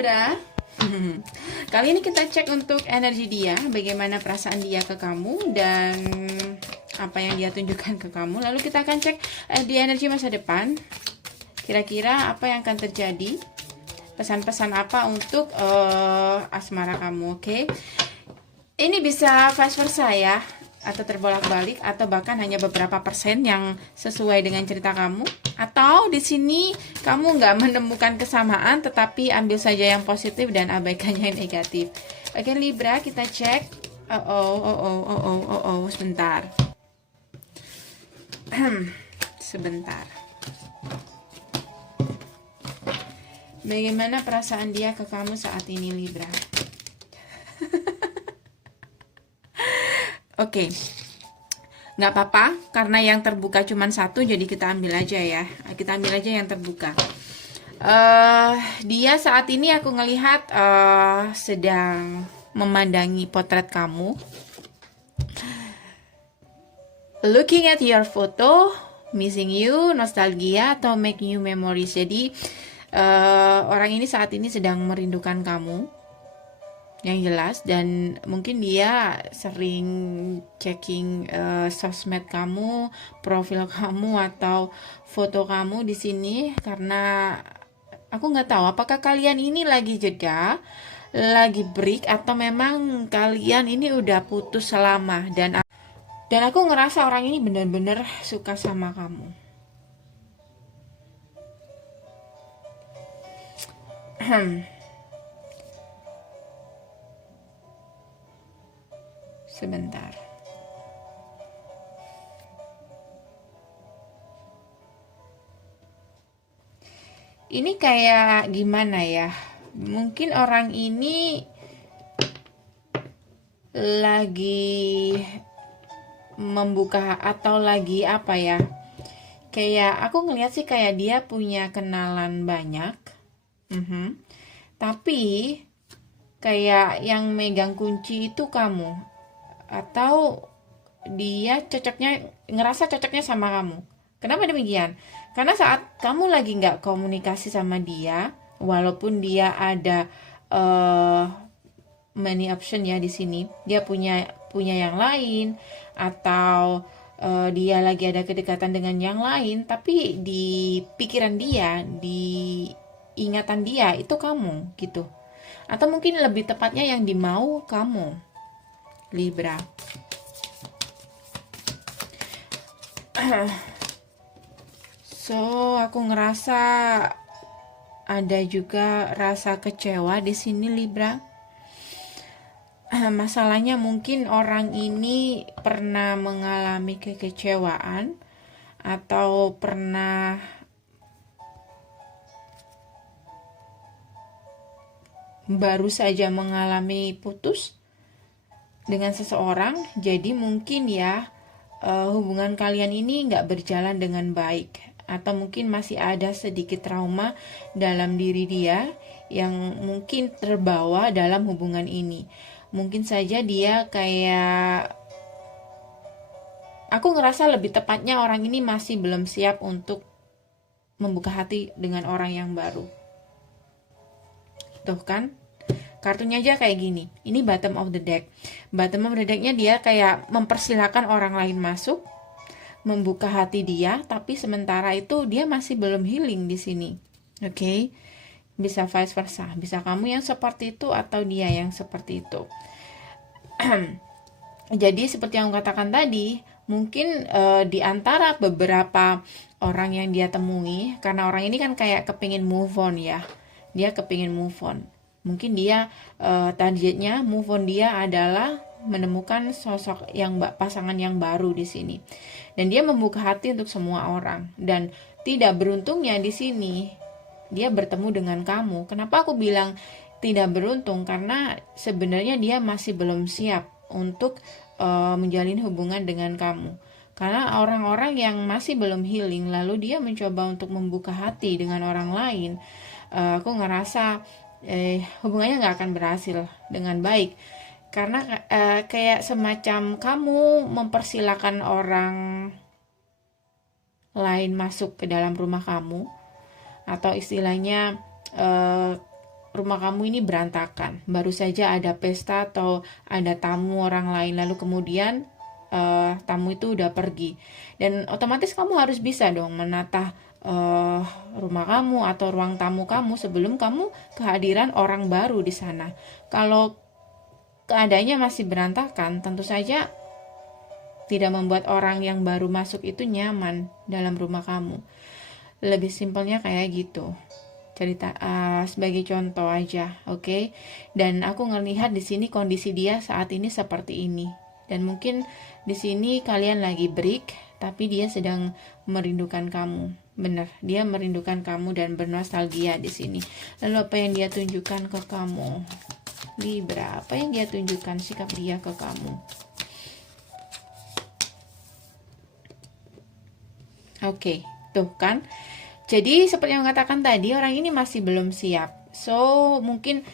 Libra. Kali ini kita cek untuk energi dia, bagaimana perasaan dia ke kamu dan apa yang dia tunjukkan ke kamu. Lalu kita akan cek di energi masa depan. Kira-kira apa yang akan terjadi? Pesan-pesan apa untuk asmara kamu, oke? Ini bisa vice versa ya, atau terbolak-balik, atau bahkan hanya beberapa persen yang sesuai dengan cerita kamu. Atau di sini kamu nggak menemukan kesamaan, tetapi ambil saja yang positif dan abaikannya yang negatif. Oke Libra, kita cek. Sebentar. Sebentar. Bagaimana perasaan dia ke kamu saat ini Libra? Oke. Nggak apa-apa, karena yang terbuka cuma satu, jadi kita ambil aja ya. Kita ambil aja yang terbuka. Dia saat ini aku ngelihat sedang memandangi potret kamu. Looking at your photo, missing you, nostalgia, atau make new memories. Jadi orang ini saat ini sedang merindukan kamu yang jelas, dan mungkin dia sering checking sosmed kamu, profil kamu atau foto kamu di sini, karena aku nggak tahu apakah kalian ini lagi jeda, lagi break, atau memang kalian ini udah putus selama, dan aku ngerasa orang ini benar-benar suka sama kamu. Sebentar. Ini kayak gimana ya? Mungkin orang ini lagi membuka atau lagi apa ya? Kayak aku ngeliat sih kayak dia punya kenalan banyak. Tapi kayak yang megang kunci itu kamu. Atau dia ngerasa cocoknya sama kamu. Kenapa demikian? Karena saat kamu lagi nggak komunikasi sama dia, walaupun dia ada many option ya di sini, dia punya yang lain, atau dia lagi ada kedekatan dengan yang lain, tapi di pikiran dia, di ingatan dia itu kamu gitu. Atau mungkin lebih tepatnya yang dimau kamu Libra. So, aku ngerasa ada juga rasa kecewa di sini Libra. Masalahnya mungkin orang ini pernah mengalami kekecewaan atau pernah baru saja mengalami putus dengan seseorang, jadi mungkin ya hubungan kalian ini nggak berjalan dengan baik, atau mungkin masih ada sedikit trauma dalam diri dia yang mungkin terbawa dalam hubungan ini. Mungkin saja dia kayak, aku ngerasa lebih tepatnya orang ini masih belum siap untuk membuka hati dengan orang yang baru. Tuh kan? Kartunya aja kayak gini. Ini bottom of the deck. Bottom of the decknya dia kayak mempersilahkan orang lain masuk, membuka hati dia, tapi sementara itu dia masih belum healing di sini. Oke? Bisa vice versa. Bisa kamu yang seperti itu atau dia yang seperti itu. Jadi seperti yang aku katakan tadi, mungkin di antara beberapa orang yang dia temui, karena orang ini kan kayak kepingin move on ya. Dia kepingin move on. Mungkin dia targetnya move on dia adalah menemukan sosok yang pasangan yang baru di sini, dan dia membuka hati untuk semua orang. Dan tidak beruntungnya di sini dia bertemu dengan kamu. Kenapa aku bilang tidak beruntung? Karena sebenarnya dia masih belum siap untuk menjalin hubungan dengan kamu. Karena orang-orang yang masih belum healing lalu dia mencoba untuk membuka hati dengan orang lain, aku ngerasa hubungannya nggak akan berhasil dengan baik, karena kayak semacam kamu mempersilahkan orang lain masuk ke dalam rumah kamu, atau istilahnya rumah kamu ini berantakan, baru saja ada pesta atau ada tamu orang lain, lalu kemudian tamu itu udah pergi, dan otomatis kamu harus bisa dong menata rumah kamu atau ruang tamu kamu sebelum kamu kehadiran orang baru di sana. Kalau keadaannya masih berantakan, tentu saja tidak membuat orang yang baru masuk itu nyaman dalam rumah kamu. Lebih simpelnya kayak gitu. Cerita sebagai contoh aja, oke? Dan aku ngelihat di sini kondisi dia saat ini seperti ini. Dan mungkin di sini kalian lagi break, tapi dia sedang merindukan kamu. Benar, dia merindukan kamu dan bernostalgia di sini. Lalu apa yang dia tunjukkan ke kamu? Libra, apa yang dia tunjukkan sikap dia ke kamu? Oke, tuh kan. Jadi seperti yang katakan tadi, orang ini masih belum siap. So, mungkin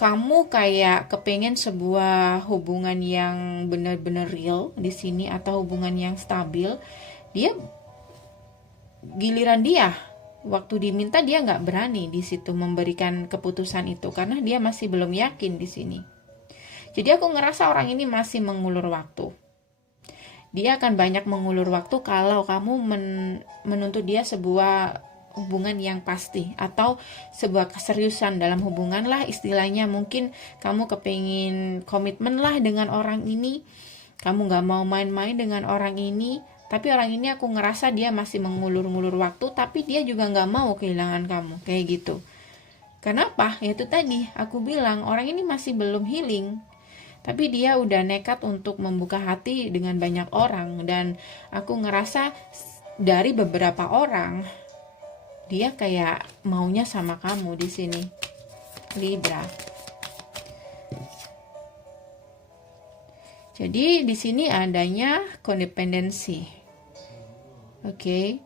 kamu kayak kepengen sebuah hubungan yang benar-benar real di sini atau hubungan yang stabil. Dia giliran dia waktu diminta dia nggak berani di situ memberikan keputusan itu karena dia masih belum yakin di sini. Jadi aku ngerasa orang ini masih mengulur waktu. Dia akan banyak mengulur waktu kalau kamu menuntut dia sebuah hubungan yang pasti atau sebuah keseriusan dalam hubungan lah istilahnya. Mungkin kamu kepingin komitmen lah dengan orang ini, kamu gak mau main-main dengan orang ini, tapi orang ini aku ngerasa dia masih mengulur-ngulur waktu, tapi dia juga gak mau kehilangan kamu, kayak gitu. Kenapa? Yaitu tadi aku bilang orang ini masih belum healing, tapi dia udah nekat untuk membuka hati dengan banyak orang. Dan aku ngerasa dari beberapa orang dia kayak maunya sama kamu di sini, Libra. Jadi di sini adanya kodependensi. Oke.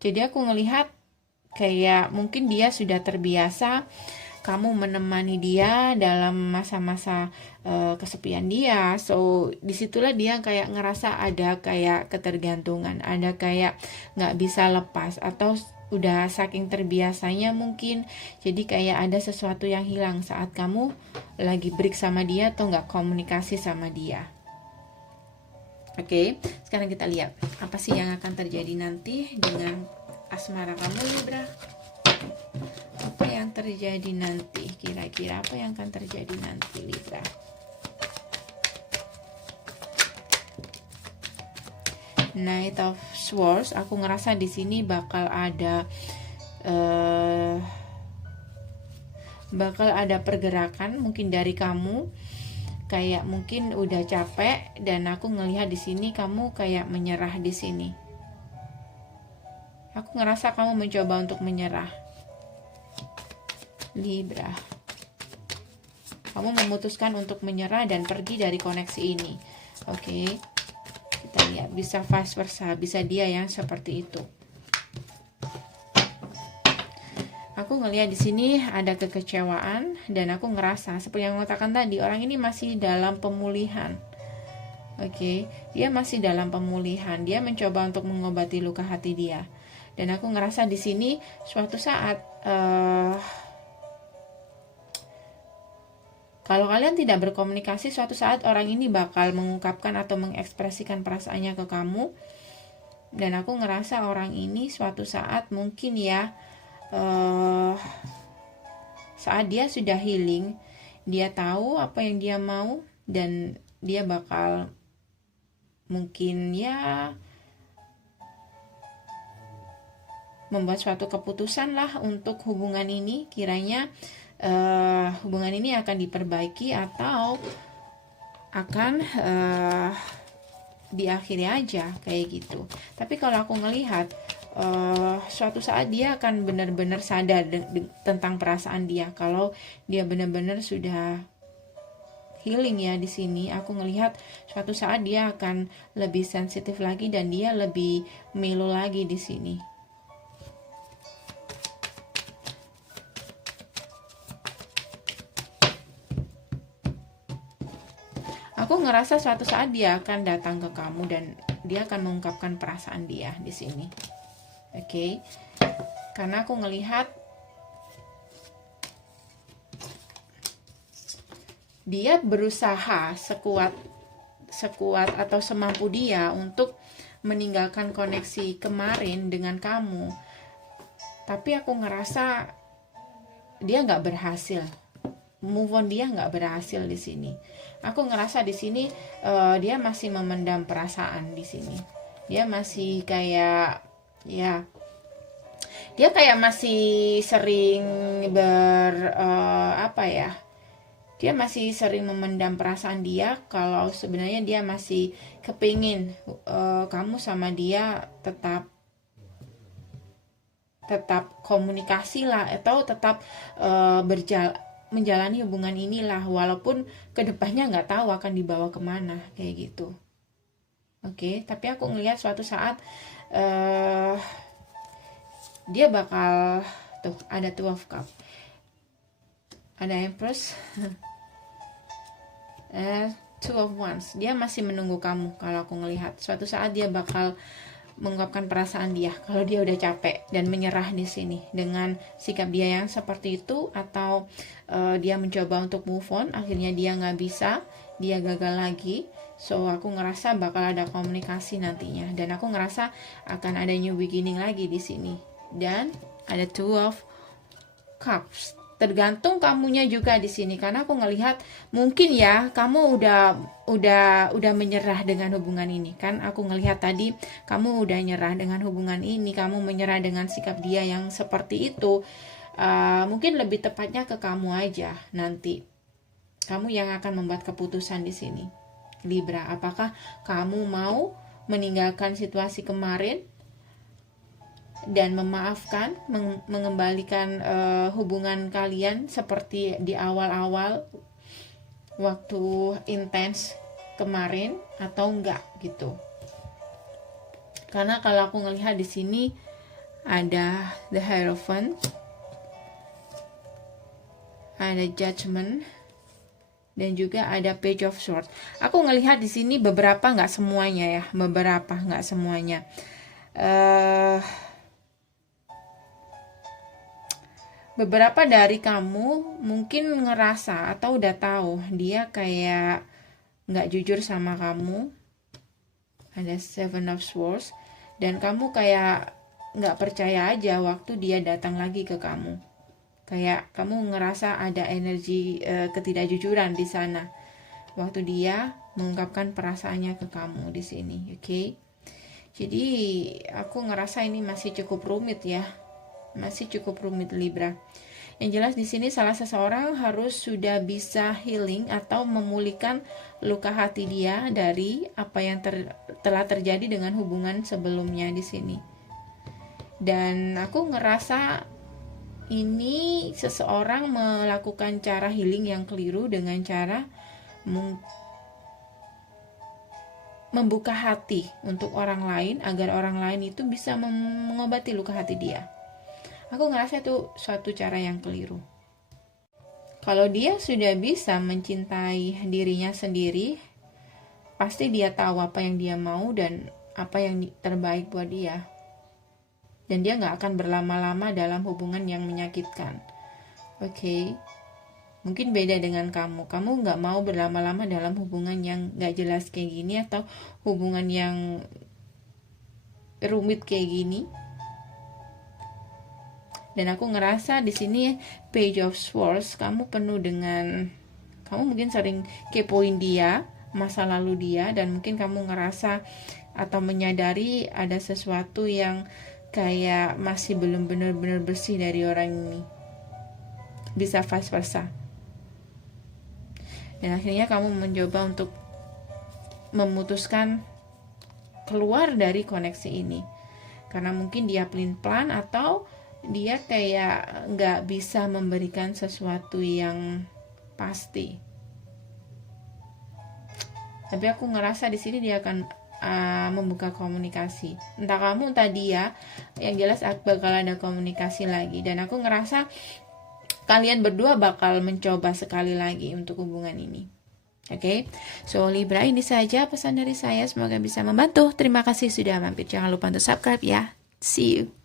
Jadi aku ngelihat kayak mungkin dia sudah terbiasa kamu menemani dia dalam masa-masa kesepian dia. So disitulah dia kayak ngerasa ada kayak ketergantungan, ada kayak nggak bisa lepas, atau udah saking terbiasanya mungkin jadi kayak ada sesuatu yang hilang saat kamu lagi break sama dia atau nggak komunikasi sama dia. Oke, sekarang kita lihat apa sih yang akan terjadi nanti dengan asmara kamu, Libra. Apa yang terjadi nanti? Kira-kira apa yang akan terjadi nanti, Libra? Knight of Swords, aku ngerasa di sini bakal ada pergerakan mungkin dari kamu, kayak mungkin udah capek, dan aku ngelihat di sini kamu kayak menyerah di sini. Aku ngerasa kamu mencoba untuk menyerah, Libra. Kamu memutuskan untuk menyerah dan pergi dari koneksi ini. Oke. Kita lihat, bisa vice versa, bisa dia yang seperti itu. Aku ngelihat di sini ada kekecewaan, dan aku ngerasa seperti yang mengatakan tadi, orang ini masih dalam pemulihan. Oke, dia masih dalam pemulihan. Dia mencoba untuk mengobati luka hati dia. Dan aku ngerasa di sini suatu saat kalau kalian tidak berkomunikasi, suatu saat orang ini bakal mengungkapkan atau mengekspresikan perasaannya ke kamu. Dan aku ngerasa orang ini suatu saat mungkin ya, saat dia sudah healing, dia tahu apa yang dia mau, dan dia bakal mungkin ya membuat suatu keputusan lah untuk hubungan ini. Kiranya hubungan ini akan diperbaiki atau akan diakhiri aja kayak gitu. Tapi kalau aku ngelihat suatu saat dia akan benar-benar sadar tentang perasaan dia. Kalau dia benar-benar sudah healing ya di sini, aku ngelihat suatu saat dia akan lebih sensitif lagi dan dia lebih melo lagi di sini. Aku ngerasa suatu saat dia akan datang ke kamu dan dia akan mengungkapkan perasaan dia di sini. Oke. Karena aku ngelihat dia berusaha sekuat atau semampu dia untuk meninggalkan koneksi kemarin dengan kamu, tapi aku ngerasa dia nggak berhasil. Move on dia nggak berhasil di sini. Aku ngerasa di sini dia masih memendam perasaan di sini. Dia masih kayak ya, dia kayak masih sering apa ya? Dia masih sering memendam perasaan dia, kalau sebenarnya dia masih kepingin kamu sama dia tetap komunikasi lah, atau tetap menjalani hubungan inilah, walaupun kedepannya nggak tahu akan dibawa kemana kayak gitu. Oke, tapi aku ngelihat suatu saat dia bakal, tuh ada Two of Cups, ada Empress, Two of Wands. Dia masih menunggu kamu. Kalau aku ngelihat suatu saat dia bakal mengungkapkan perasaan dia kalau dia udah capek dan menyerah di sini dengan sikap dia yang seperti itu, atau dia mencoba untuk move on, akhirnya dia nggak bisa, dia gagal lagi. So aku ngerasa bakal ada komunikasi nantinya, dan aku ngerasa akan ada new beginning lagi di sini. Dan ada Two of Cups. Tergantung kamunya juga di sini, karena aku ngelihat mungkin ya kamu udah menyerah dengan hubungan ini kan. Aku ngelihat tadi kamu udah nyerah dengan hubungan ini, kamu menyerah dengan sikap dia yang seperti itu. Mungkin lebih tepatnya ke kamu aja nanti. Kamu yang akan membuat keputusan di sini, Libra. Apakah kamu mau meninggalkan situasi kemarin dan memaafkan, mengembalikan hubungan kalian seperti di awal-awal waktu intens kemarin, atau enggak gitu. Karena kalau aku ngelihat di sini ada The Hierophant, ada Judgment, dan juga ada Page of Swords. Aku ngelihat di sini beberapa, nggak semuanya ya, beberapa nggak semuanya. Beberapa dari kamu mungkin ngerasa atau udah tahu dia kayak nggak jujur sama kamu. Ada Seven of Swords, dan kamu kayak nggak percaya aja waktu dia datang lagi ke kamu. Kayak kamu ngerasa ada energi ketidakjujuran di sana waktu dia mengungkapkan perasaannya ke kamu di sini. Oke. Jadi aku ngerasa ini masih cukup rumit ya. Masih cukup rumit, Libra. Yang jelas di sini salah seseorang harus sudah bisa healing atau memulihkan luka hati dia dari apa yang telah terjadi dengan hubungan sebelumnya di sini. Dan aku ngerasa ini seseorang melakukan cara healing yang keliru dengan cara membuka hati untuk orang lain, agar orang lain itu bisa mengobati luka hati dia. Aku ngerasa itu suatu cara yang keliru. Kalau dia sudah bisa mencintai dirinya sendiri, pasti dia tahu apa yang dia mau dan apa yang terbaik buat dia. Dan dia gak akan berlama-lama dalam hubungan yang menyakitkan. Oke. Mungkin beda dengan kamu. Kamu gak mau berlama-lama dalam hubungan yang gak jelas kayak gini, atau hubungan yang rumit kayak gini. Dan aku ngerasa di sini Page of Swords, kamu penuh dengan, kamu mungkin sering kepoin dia, masa lalu dia, dan mungkin kamu ngerasa atau menyadari ada sesuatu yang kayak masih belum benar-benar bersih dari orang ini. Bisa vice versa. Dan akhirnya kamu mencoba untuk memutuskan keluar dari koneksi ini. Karena mungkin dia pelin-pelan, atau dia kayak nggak bisa memberikan sesuatu yang pasti. Tapi aku ngerasa di sini dia akan membuka komunikasi. Entah kamu, entah dia. Yang jelas bakal ada komunikasi lagi. Dan aku ngerasa kalian berdua bakal mencoba sekali lagi untuk hubungan ini. Oke, so Libra, ini saja pesan dari saya. Semoga bisa membantu. Terima kasih sudah mampir. Jangan lupa untuk subscribe ya. See you.